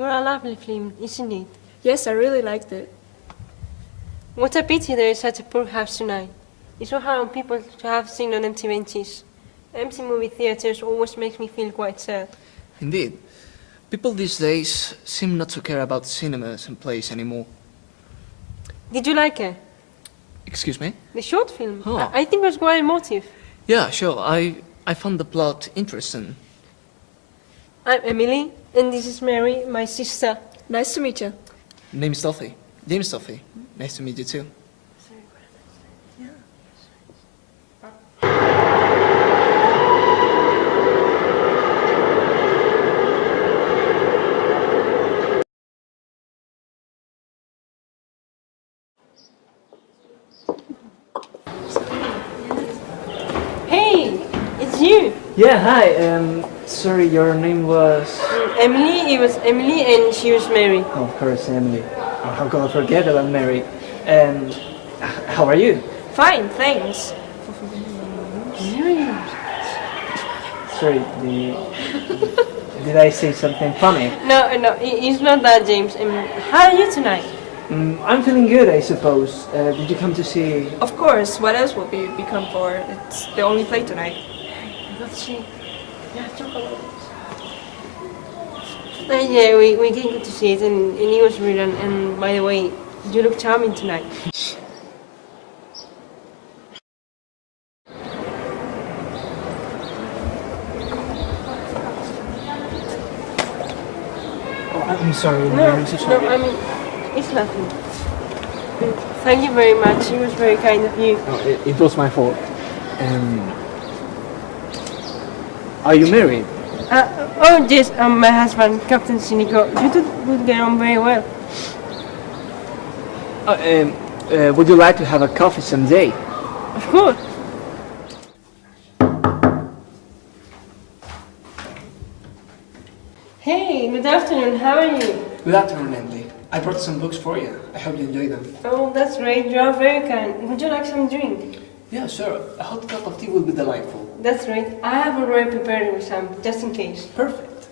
What a lovely film, isn't it? Yes, I really liked it. What a pity there is such a poor house tonight. It's so hard on people to have seen on empty benches. Empty movie theaters always makes me feel quite sad. Indeed. People these days seem not to care about cinemas and plays anymore. Did you like it? Excuse me? The short film? Oh. I think it was quite emotive. Yeah, sure. I found the plot interesting. I'm Emily, and this is Mary, my sister. Nice to meet you. Name is Dolphy. James Dolphy. Nice to meet you too. Hey, it's you. Yeah, hi. Sorry, your name was... Emily, it was Emily, and she was Mary. Oh, of course, Emily. Oh, how could I forget about Mary? And how are you? Fine, thanks. Sorry, did I say something funny? No, it's not that, James. How are you tonight? I'm feeling good, I suppose. Did you come to see... Of course, what else will we come for? It's the only play tonight. Let's see. Yeah, talk about it. Yeah, we came to see it, and it was brilliant. And by the way, you look charming tonight. I'm sorry, No, I'm so sorry. I mean, it's nothing. Thank you very much. It was very kind of you. No, it was my fault. Are you married? Oh yes, my husband, Captain Cynico. You two would get on very well. Would you like to have a coffee someday? Of course. Hey, good afternoon. How are you? Good afternoon, Emily. I brought some books for you. I hope you enjoy them. Oh, that's great. You are very kind. Would you like some drink? Yeah, sure. A hot cup of tea will be delightful. That's great. I have already prepared with some, just in case. Perfect.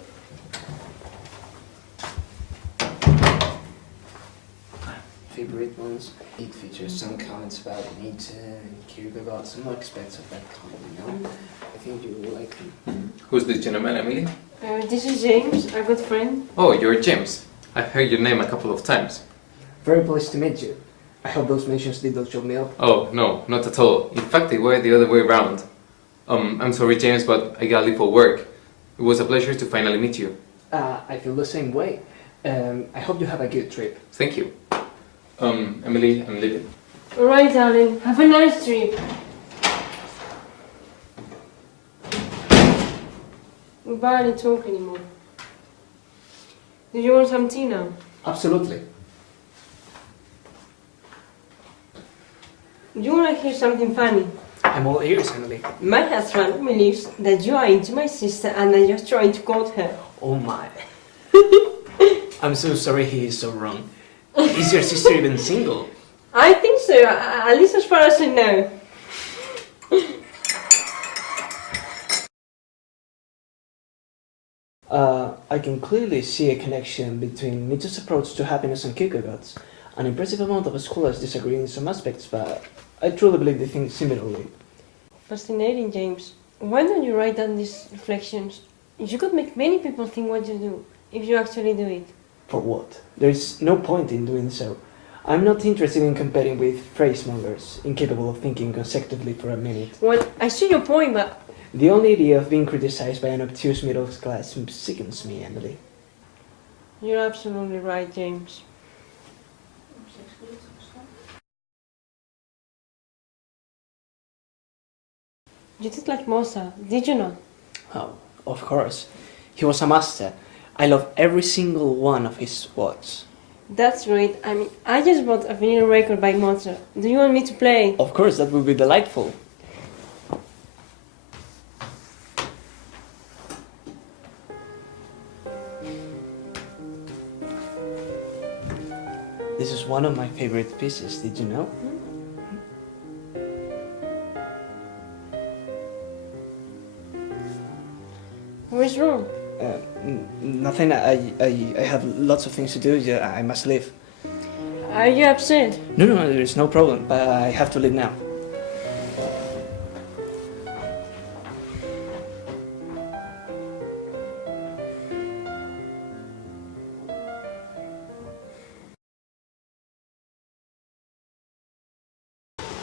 Favorite ones. It features some comments about Nietzsche and Kierkegaard, some more aspects of that kind, you know? I think you will like them. Who's this gentleman, Emily? This is James, a good friend. Oh, you're James. I've heard your name a couple of times. Very pleased to meet you. I hope those mentions did not show me up. Oh, no, not at all. In fact, they were the other way around. I'm sorry, James, but I gotta leave for work. It was a pleasure to finally meet you. I feel the same way. I hope you have a good trip. Thank you. Emily, I'm leaving. Alright, darling. Have a nice trip. We barely talk anymore. Do you want some tea now? Absolutely. Do you want to hear something funny? I'm all ears, Emily. My husband believes that you are into my sister and that you're trying to court her. Oh my. I'm so sorry he is so wrong. Is your sister even single? I think so, at least as far as I know. I can clearly see a connection between Nietzsche's approach to happiness and Kierkegaard's. An impressive amount of scholars disagree in some aspects, but I truly believe they think similarly. Fascinating, James. Why don't you write down these reflections? You could make many people think what you do, if you actually do it. For what? There is no point in doing so. I'm not interested in competing with phrasemongers, incapable of thinking consecutively for a minute. Well, I see your point, but... The only idea of being criticized by an obtuse middle class sickens me, Emily. You're absolutely right, James. You did like Mozart, did you not? Oh, of course. He was a master. I love every single one of his works. That's great. I mean, I just bought a vinyl record by Mozart. Do you want me to play? Of course, that would be delightful. This is one of my favorite pieces, did you know? What is wrong? Nothing. I have lots of things to do. Yeah, I must leave. Are you upset? No, there is no problem. But I have to leave now.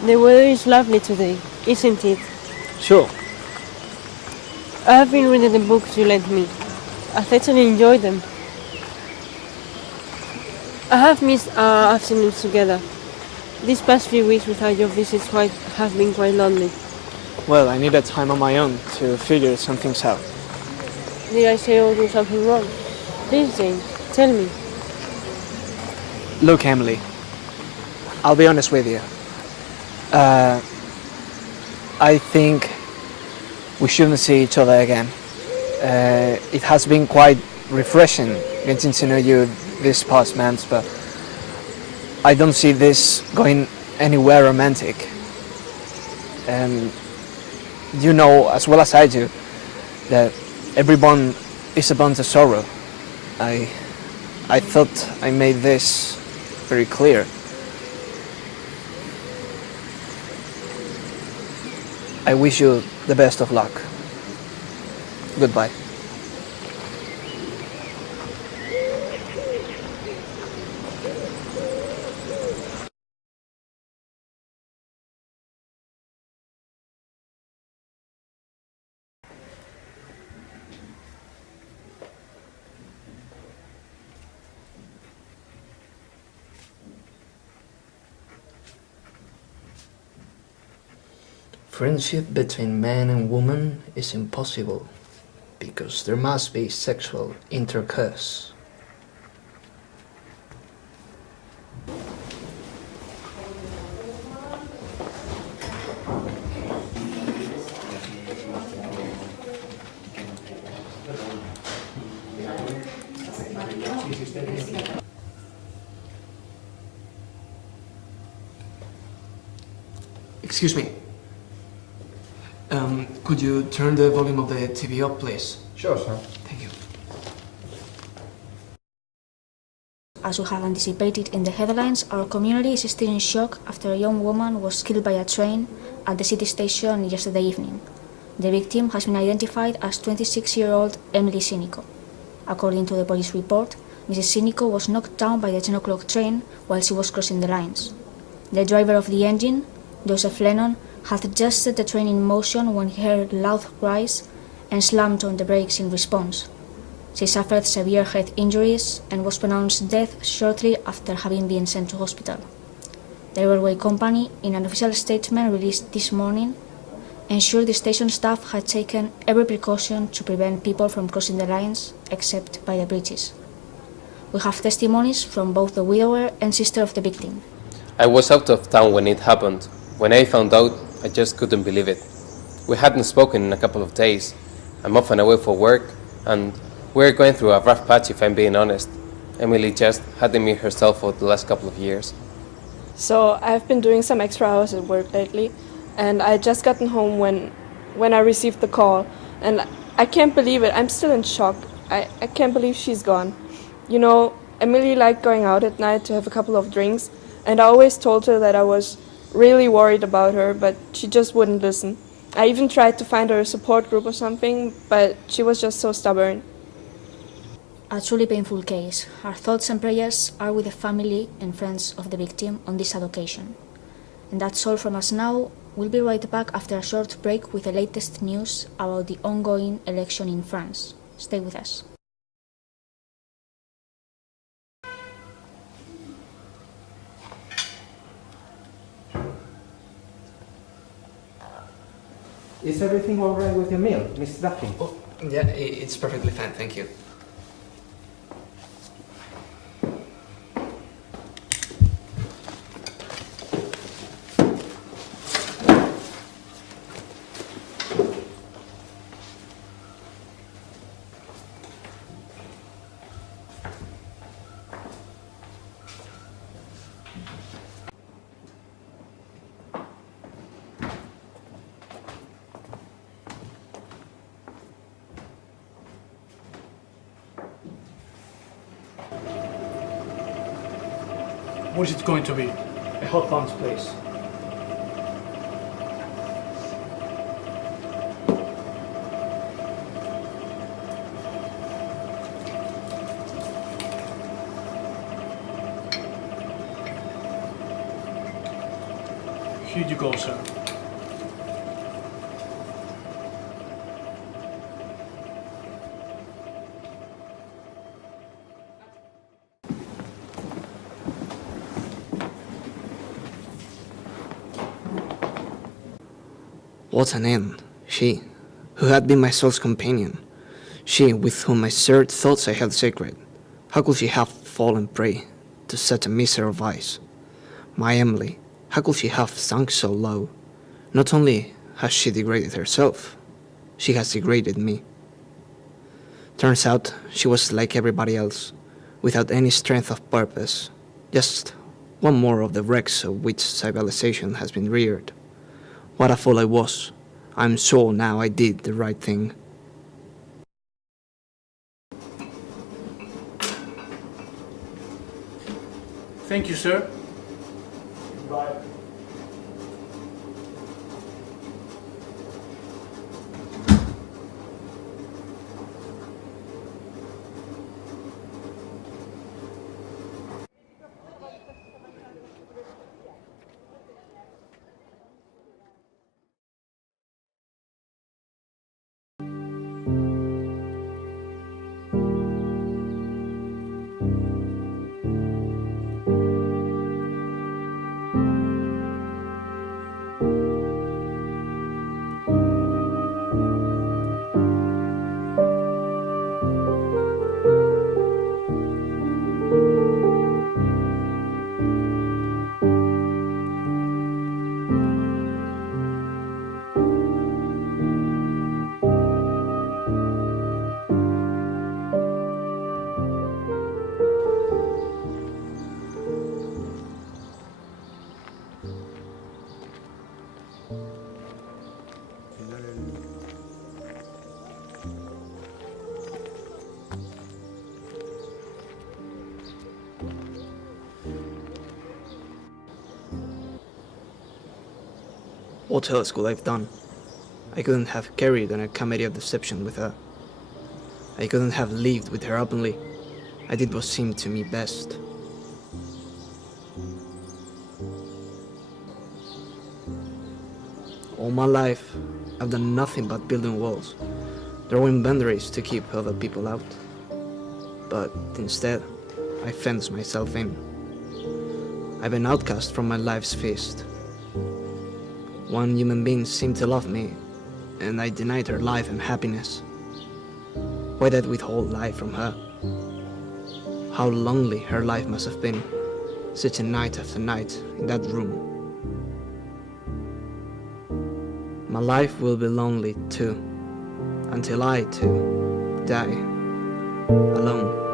The weather is lovely today, isn't it? Sure. I have been reading the books you lent me. I thoroughly enjoyed them. I have missed our afternoons together. These past few weeks without your visits have been quite lonely. Well, I needed time on my own to figure some things out. Did I say or do something wrong? Please, James, tell me. Look, Emily, I'll be honest with you. I think we shouldn't see each other again. It has been quite refreshing getting to know you these past months, but I don't see this going anywhere romantic. And you know as well as I do that every bond is a bond of sorrow. I thought I made this very clear. I wish you the best of luck. Goodbye. Friendship between man and woman is impossible because there must be sexual intercourse. Excuse me. Could you turn the volume of the TV up, please? Sure, sir. Thank you. As we have anticipated in the headlines, our community is still in shock after a young woman was killed by a train at the city station yesterday evening. The victim has been identified as 26-year-old Emily Sinico. According to the police report, Mrs. Sinico was knocked down by the 10 o'clock train while she was crossing the lines. The driver of the engine, Joseph Lennon, had just set the train in motion when he heard loud cries and slammed on the brakes in response. She suffered severe head injuries and was pronounced dead shortly after having been sent to hospital. The railway company, in an official statement released this morning, ensured the station staff had taken every precaution to prevent people from crossing the lines except by the bridges. We have testimonies from both the widower and sister of the victim. I was out of town when it happened. When I found out, I just couldn't believe it. We hadn't spoken in a couple of days. I'm often away for work, and we're going through a rough patch if I'm being honest. Emily just hadn't been herself for the last couple of years. So I've been doing some extra hours at work lately, and I just gotten home when I received the call, and I can't believe it. I'm still in shock. I can't believe she's gone. You know, Emily liked going out at night to have a couple of drinks, and I always told her that I was really worried about her, but she just wouldn't listen. I even tried to find her a support group or something, but she was just so stubborn. A truly painful case. Our thoughts and prayers are with the family and friends of the victim on this sad occasion. And that's all from us now. We'll be right back after a short break with the latest news about the ongoing election in France. Stay with us. Is everything all right with your meal, Mr. Duffy? Oh, yeah, it's perfectly fine, thank you. What is it going to be? A hot lunch, please. Here you go, sir. What an end. She, who had been my soul's companion, she with whom I shared thoughts I held sacred, how could she have fallen prey to such a miser of vice? My Emily, how could she have sunk so low? Not only has she degraded herself, she has degraded me. Turns out she was like everybody else, without any strength of purpose, just one more of the wrecks of which civilization has been reared. What a fool I was. I'm sure now I did the right thing. Thank you, sir. Bye. What else could I have done? I couldn't have carried on a comedy of deception with her. I couldn't have lived with her openly. I did what seemed to me best. All my life, I've done nothing but building walls, drawing boundaries to keep other people out. But instead, I fenced myself in. I've been outcast from my life's feast. One human being seemed to love me, and I denied her life and happiness. Why did I withhold life from her? How lonely her life must have been, such a night after night in that room. My life will be lonely too, until I too die, alone.